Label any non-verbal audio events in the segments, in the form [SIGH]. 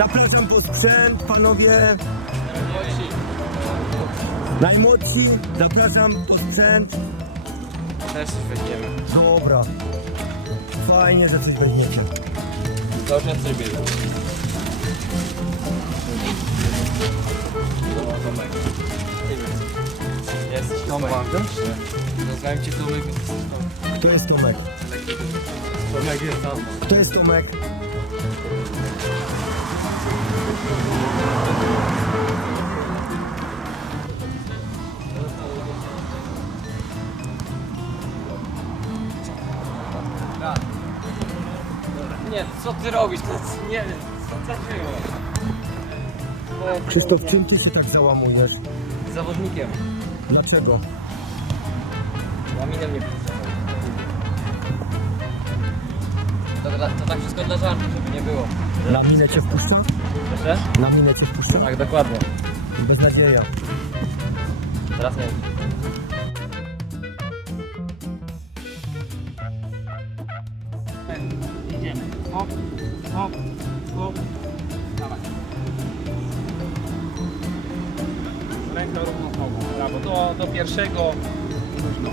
Zapraszam po sprzęt, panowie. Najmłodsi, zapraszam po sprzęt. Też coś weźmiemy. Dobra. Fajnie, że coś weźmiecie. Dobrze coś bierze. Tomek. Jesteś Tomek. Nazwałem cię Tomek, więc jesteś Tomek. Kto jest Tomek? Tomek jest tam. Kto jest Tomek? Nie, co ty robisz? To jest, nie wiem, co to było? Krzysztof, czym ty się tak załamujesz? Zawodnikiem. Dlaczego? Łaminem nie to, to tak wszystko dla żartu, żeby nie było. Na minę cię wpuszcza? Proszę? Na minę cię wpuszcza? Tak, dokładnie. Beznadzieja. Teraz nie. Idziemy. Hop, hop, hop. Dawaj. Ręka równo nogą. Brawo. Do, do pierwszego. Luźno.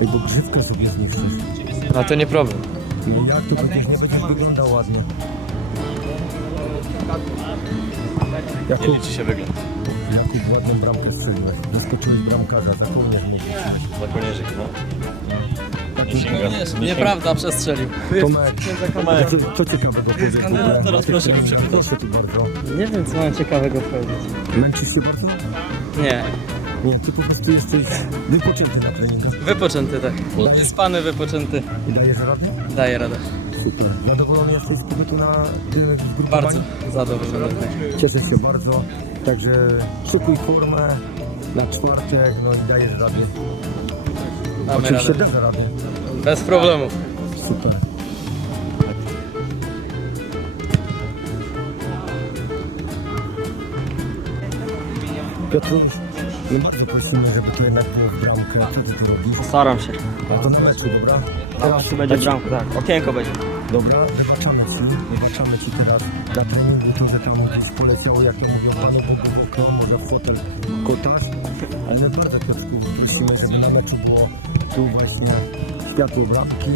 Ej, bo grzywkę sobie zniszczysz. A to nie problem. No jak to przecież nie będziesz wyglądał ładnie. Jakub, się wygląd. Jakub ładną bramkę strzeliłeś. Zaskoczyłeś bramkarza, zapomniesz mówić. Za konieżyk, no. Sięga. Nieprawda, przestrzelił. Tomek, co, co ciekawego powiesz? Teraz proszę mi Proszę tu bardzo. Nie wiem, co mam ciekawego powiedzieć. Męczysz się bardzo? Nie, Nie, ty po prostu jesteś wypoczęty na treningu. wypoczęty tak. Wyspany, wypoczęty. I dajesz radę? Daję radę. Super. Zadowolony jesteś z pobytu na zgrupowaniu? Bardzo zadowolony. Cieszę się bardzo. Także szykuj formę na czwartek, no i dajesz radę. Damy Oczywiście radę. dasz radę. Bez problemu. Super. Piotruś, no bardzo prosimy, żeby to jednak było w bramkę. Co ty tu robisz? Staram się. A to na meczu, dobra? Teraz tu będzie bramka, tak. Okienko będzie. Dobra, wybaczamy Ci, wybaczamy Ci teraz na treningu to, że tam gdzieś poleciało, jak to mówią, Panu Bogu w okno, może w hotel kotarz. Ale my bardzo Piotrku prosimy, żeby na meczu było tu właśnie światło bramki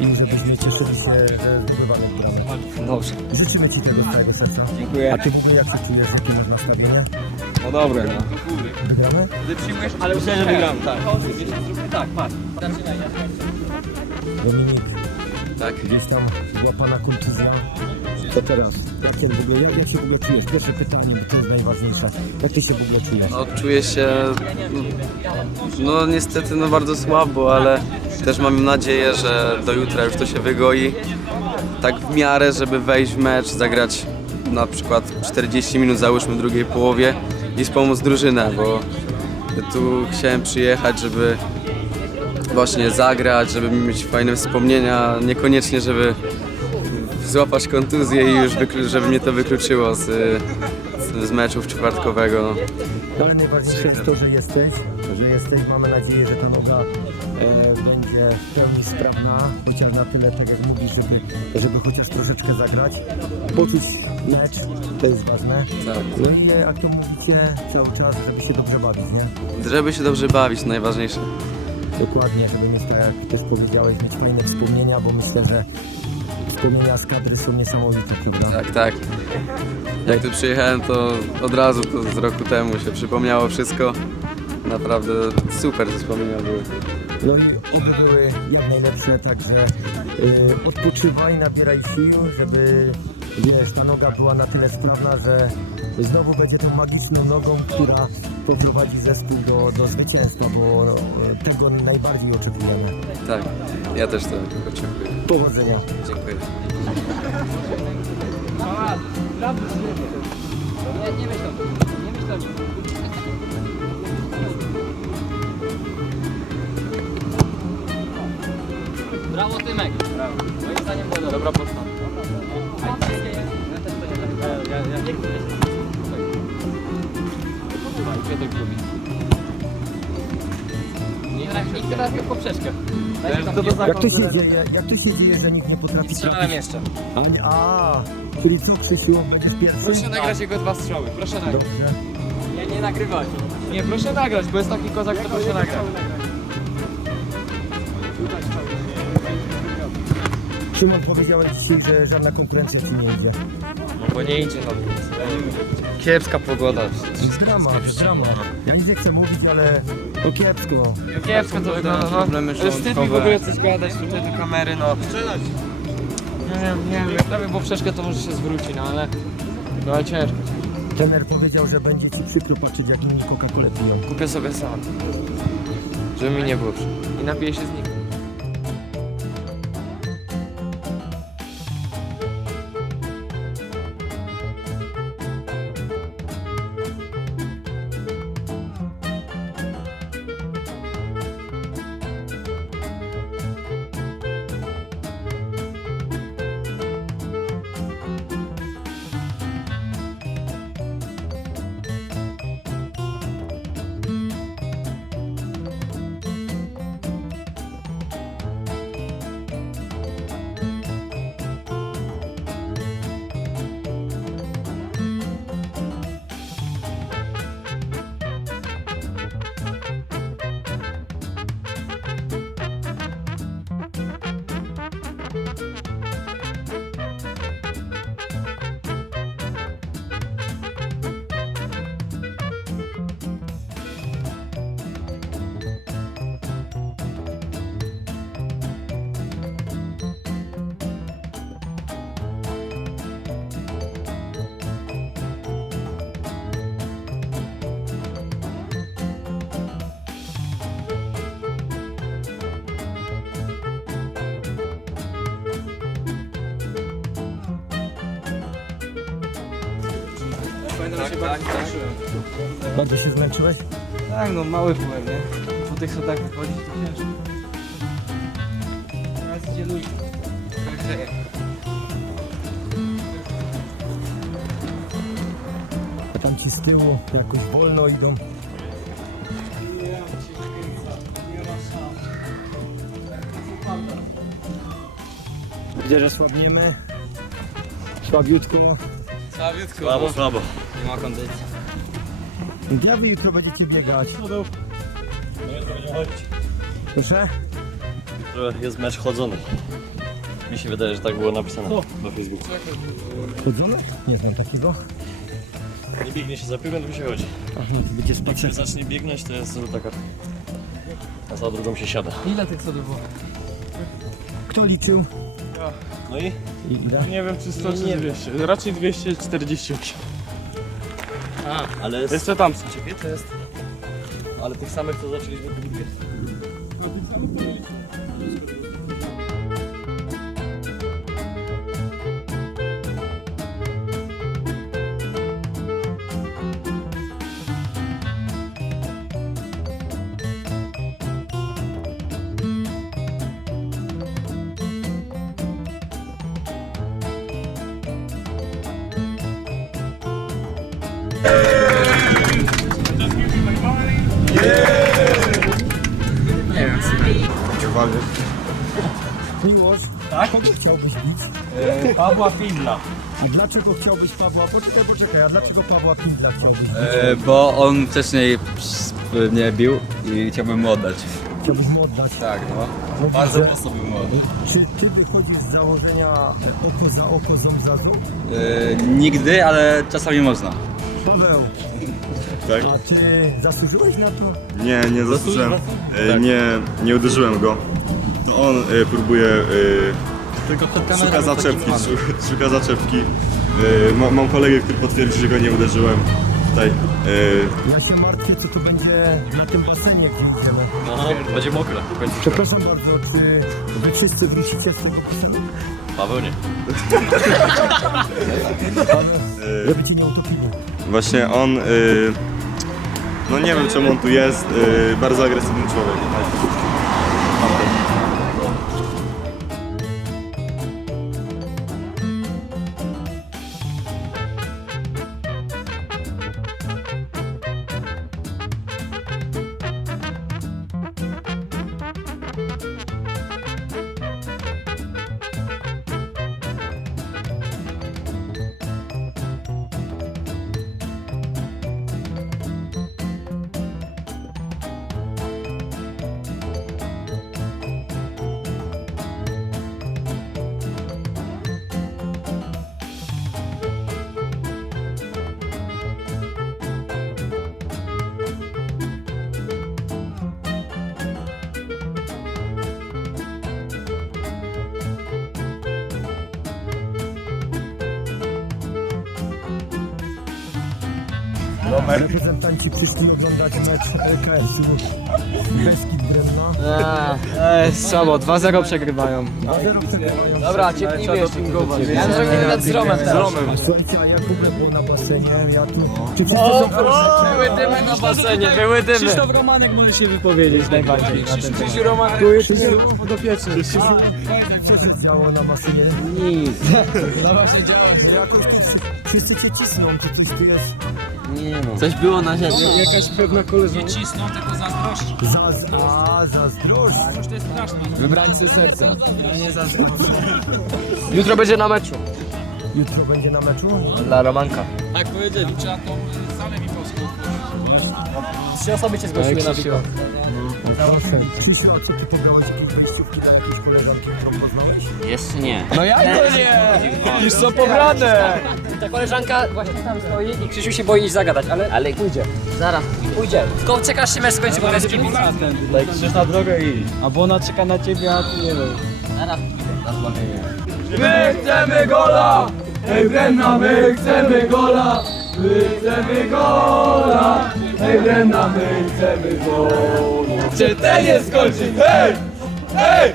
i żebyśmy cieszyli się, że zdobywamy bramę. Dobrze. Życzymy Ci tego z całego serca. Dziękuję. A Ty w ogóle jak się czujesz, jakie masz nastawienie? No dobre, no. Wygramy? Ale myślę, że wygram, tak. Tak, patrz. Dominik, Tak. gdzieś tam była Pana kontuzja. Co teraz? Jak, w ogóle, jak, jak się w ogóle czujesz? Pierwsze pytanie, bo to jest najważniejsze. Jak Ty się w ogóle czujesz? No, czuję się, no niestety no bardzo słabo, ale też mam nadzieję, że do jutra już to się wygoi. Tak w miarę, żeby wejść w mecz, zagrać na przykład 40 minut załóżmy w drugiej połowie i wspomóc drużynę, bo tu chciałem przyjechać, żeby właśnie zagrać, żeby mieć fajne wspomnienia, niekoniecznie, żeby złapać kontuzję i już żeby mnie to wykluczyło z, z meczów czwartkowego. Ale najważniejsze jest to, że jesteś, że jesteś. Mamy nadzieję, że ta noga e, będzie w pełni sprawna, chociaż na tyle, tak jak mówisz, żeby, żeby chociaż troszeczkę zagrać. Poczuć mecz, to jest ważne. Tak. No i e, jak to mówicie, cały czas, żeby się dobrze bawić, nie? Żeby się dobrze bawić, najważniejsze. Dokładnie, żeby mieć, tak jak też powiedziałeś, mieć fajne wspomnienia, bo myślę, że wspomnienia z kadry są niesamowite, prawda? Tak, tak. Jak tu przyjechałem, to od razu, to z roku temu się przypomniało wszystko. Naprawdę super te wspomnienia były. No i oby były jak najlepsze, także y, odpoczywaj, nabieraj sił, żeby wiesz, ta noga była na tyle sprawna, że znowu będzie tą magiczną nogą, która prowadzi zespół do, do zwycięstwa, bo e, no, tego najbardziej oczekiwane. Tak, ja też to oczekuję. Powodzenia. Dziękuję. Nie myśl nie myśl Brawo Tymek! Brawo. Moim zdaniem było dobra poczta. Piotrek lubi. Nie, nikt teraz miał poprzeczkę. Jak to się dzieje, jak to się dzieje, że nikt nie potrafi Strzelałem trafić? jeszcze. A, nie- a, czyli co Krzysiu, będziesz pierwszy? Proszę nagrać jego dwa strzały, proszę nagrać. Dobrze. Nie, nie nagrywać. Nie, proszę nagrać, bo jest taki kozak, to proszę nagrać. Szymon powiedziałeś dzisiaj, że żadna konkurencja ci nie idzie. No bo nie idzie na nic. Kiepska pogoda. Drama, drama. Ja nic nie chcę mówić, ale to kiepsko. Kiepsko to wygląda, no. problemy wstyd mi w ogóle coś gadać tutaj do kamery, no. Nie wiem, nie wiem, jak prawie poprzeczkę to może się zwróci, no ale... No ale ciężko. Trener powiedział, że będzie ci przykro patrzeć, jak inni Coca-Colę piją. Kupię sobie sam. Żeby mi nie było przykro. I napiję się z nim. Bardzo się zmęczyłeś? Tak, no mały byłem, nie? Po tych schodach wychodzić to ciężko. Teraz idzie ludzi. Grzeje. A tam ci z tyłu jakoś wolno idą. Widzę, że słabniemy. Słabiutko. Słabiutko. Słabo, słabo. Nie ma kondycji. Gdzie wy jutro będziecie biegać? Proszę? Jutro jest mecz chodzony. Mi się wydaje, że tak było napisane na Facebooku. Chodzone? Nie znam takiego. Nie biegnie się za piłką, tylko się chodzi. Ach, no, będzie Jak spacer. się zacznie biegnąć, to jest kartka. A za drugą się siada. Ile tych schodów było? Kto liczył? No i? Ile? Nie wiem czy 100 czy 200. Raczej 248. Ale jest... Jeszcze tam są. to jest... Ale tych samych, co zaczęliśmy drugie. Miłość? Tak? Kogo chciałbyś bić? Pawła Pindla. A dlaczego chciałbyś Pawła? Poczekaj, poczekaj, a dlaczego Pawła Pindla chciałbyś bić? E, bo on wcześniej mnie bił i chciałbym mu oddać. Chciałbyś mu oddać? Tak, no. No, Bardzo widzę. mocno bym mu oddał. Czy ty wychodzisz z założenia e, oko za oko, ząb za ząb? E, nigdy, ale czasami można. Paweł, Tak? a ty zasłużyłeś na to? Nie, nie zasłyszałem. E, Nie, nie uderzyłem go. To on e, próbuje. E, Tylko przed szuka zaczepki. Szu, [LAUGHS] szuka zaczepki. E, ma, mam kolegę, który potwierdzi, że go nie uderzyłem. Tutaj. E, Ja się martwię, co tu będzie na tym basenie, gdzie idziemy. No, będzie mokre. w końcu. Przepraszam bardzo, czy wy wszyscy wrócicie z tego basenu? Paweł nie. [LAUGHS] Żeby cię nie utopili. właśnie on. E, no nie wiem czemu on tu jest. E, bardzo agresywny człowiek. Reprezentanci przyszli oglądać mecz EKS-u Beskid Drewna. Eee, słabo, 2-0 przegrywają. A zero przegrywają. Dobra, cieplimy jeszcze. Ja zrobił wywiad z Romem teraz. Słuchajcie, a Jakubek był na basenie, ja tu... Czy wszyscy są Były dymy na basenie, były dymy. Krzysztof Romanek może się wypowiedzieć najbardziej na ten temat. Krzysiu Romanek, podopieczny. Co się działo na basenie? Nic. No jakoś tu wszy- wszyscy cię cisną, czy coś tu jest? Coś było na ziemi. Jakaś pewna koleżanka. Nie cisną, tylko zazdroszczą. Zaz... A, zazdrość. To jest straszne. Wybrańcy serca. Ja nie zazdroszczę. Jutro będzie na meczu. Jutro będzie na meczu? Dla Romanka. Tak powiedzieli. Trzeba tą y, salę Wipowską. Trzy osoby cię zgłosiły na a co ty jakieś wejściówki dla jakiejś koleżanki, którą poznałeś? Jeszcze nie. No jak to nie? Już są pobrane. Ta koleżanka właśnie tam stoi i Krzysiu się boi iść zagadać, ale, ale pójdzie. Zaraz pójdzie. Tylko czekasz się mecz skończy, bo jest kibic. Daj krzyż na drogę i... Albo ona czeka na ciebie, a ty nie wiem. Zaraz My chcemy gola! Hej Brenna, my chcemy gola! My chcemy gola! Hej Brenna, my chcemy gola! Czy ten nie skończy? Hej! Hej!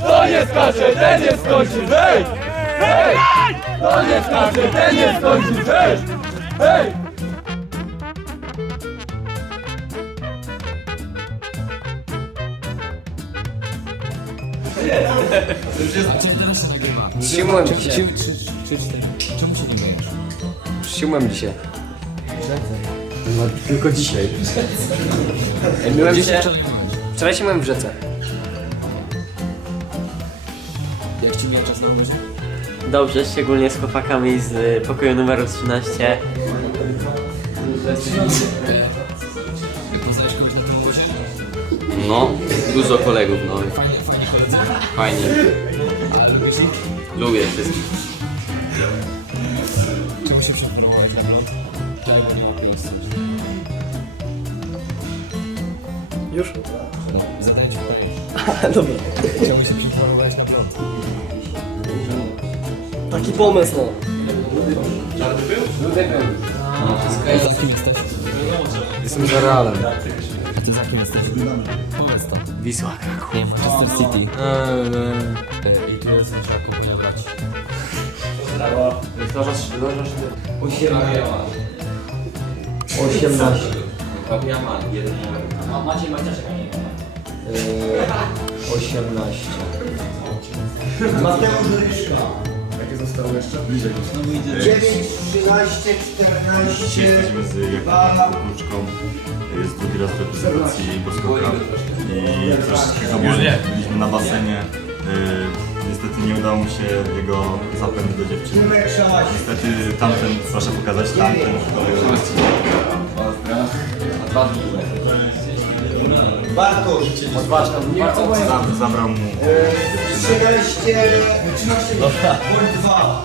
To nie skacze, ten nie skończy! Hej! Hej! To nie skacze, ten nie skończy! Hej! Hej! Przysiłmłem dzisiaj. Przysiłmłem dzisiaj. No tylko dzisiaj. Myłem się... Wczoraj się myłem w rzece. Jak ci miecza znowu Dobrze, szczególnie z chłopakami z y, pokoju numeru 13. Poznałeś kogoś na tym obozie? No, dużo kolegów nowych. Fajnie, fajnie koledzy. Fajnie. A lubisz ich? Lubię wszystkich. Czemu się przeprowadzić na blond? Ma plus. Już? No, zadaję ci pytanie. [LAUGHS] Dobra. Czemu się przeprowadzić na blond? Taki pomysł, no. Za kim jesteś? Jestem za Realem. A ty za kim jesteś? Powiedz to. Wisła. Nie, Manchester City. E, I tu jest trzeba kupować brać. Maciej Maciaszek, a nie. 18. Dzisiaj jesteśmy z Jakubem. Jest drugi raz w reprezentacji Boskoka. I troszeczkę go byliśmy na basenie. Yy, Niestety nie udało mu się jego zapęd do dziewczyny. Niestety tamten, proszę pokazać tamten. Zam- Zabrał mu dziewczynę. 13, 13 bądź 2.